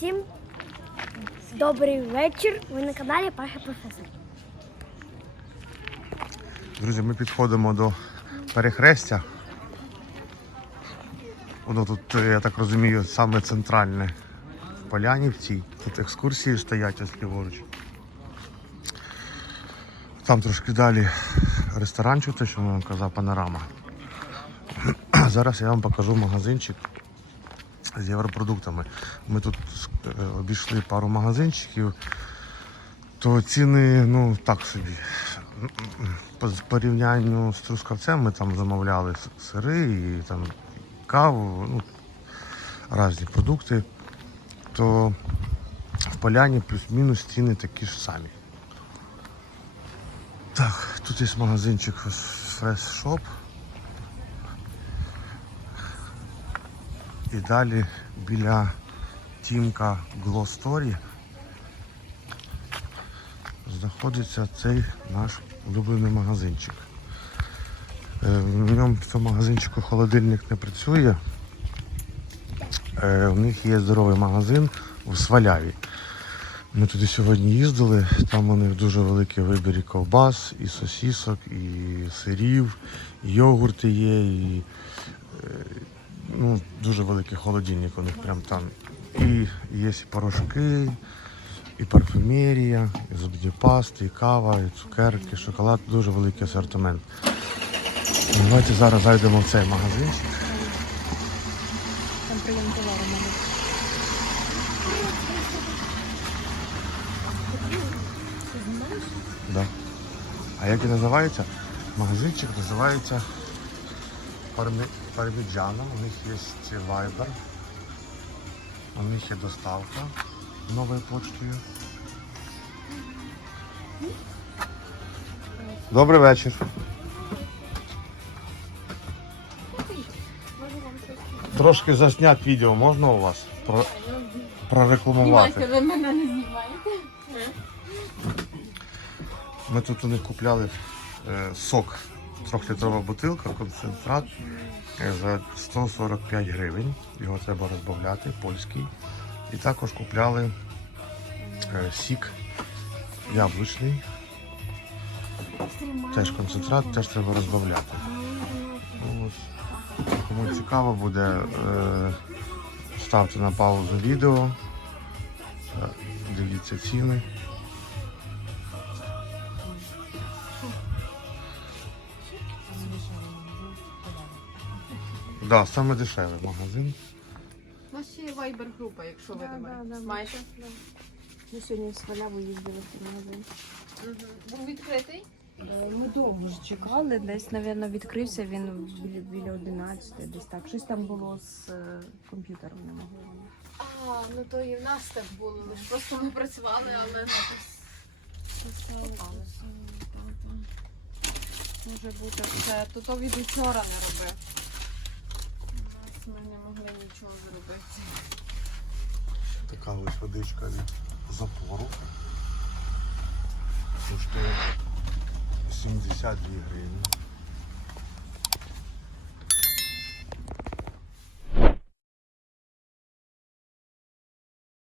Всім добрий вечір. Ви на каналі Паша Професор. Друзі, ми підходимо до перехрестя. Воно тут, е, я так розумію, саме центральне в Полянівці. Тут екскурсії стоять ось ліворуч. Там трошки далі ресторанчик, те, що вам казав, панорама. Зараз я вам покажу магазинчик з європродуктами. Ми тут е, обійшли пару магазинчиків, то ціни, ну так собі. По порівнянню з Трускавцем ми там замовляли сири і там каву, ну, різні продукти, то в поляні плюс-мінус ціни такі ж самі. Так, тут є магазинчик Fresh Shop. І далі біля Тімка Story знаходиться цей наш улюблений магазинчик. Е, В ньому в цьому магазинчику холодильник не працює. Е, У них є здоровий магазин у Сваляві. Ми туди сьогодні їздили, там у них дуже великий вибір і ковбас, і сосісок, і сирів, і йогурти є, і е, ну, дуже великий холодильник у них прям там. І є і порошки, і парфюмерія, і зубні пасти, і кава, і цукерки, шоколад, дуже великий асортимент. Давайте зараз зайдемо в цей магазинчик. Там прийом товару мабуть. Да. А як він називається? Магазинчик називається Пармі... Парміджано. У них є вайбер. У них є доставка новою почтою. Добрий вечір. Трошки засняти відео можна у вас? Про... Прорекламувати. ви мене не знімаєте. Ми тут у них купляли е, сок, трьохлітрова бутилка, концентрат е, за 145 гривень. Його треба розбавляти, польський. І також купляли е, сік яблучний. Теж концентрат, теж треба розбавляти. Ось. Кому цікаво буде, е, ставте на паузу відео, дивіться ціни. Да, саме дешевий магазин. У нас ще є вайбер-група, якщо ви Да, думаєте. да, да. Маєте? Ми сьогодні в Сваляву їздили в цей магазин. Був відкритий? Ми довго ж чекали, десь, мабуть, відкрився він біля, біля 11, десь так. Щось там було з е, комп'ютером не могли. вони. А, ну то і в нас так було. Лиш просто ми працювали, але може бути все. То то від учора не робив. Ми не могли нічого зробити. Така ось водичка від запору. Коштує 72 гривні.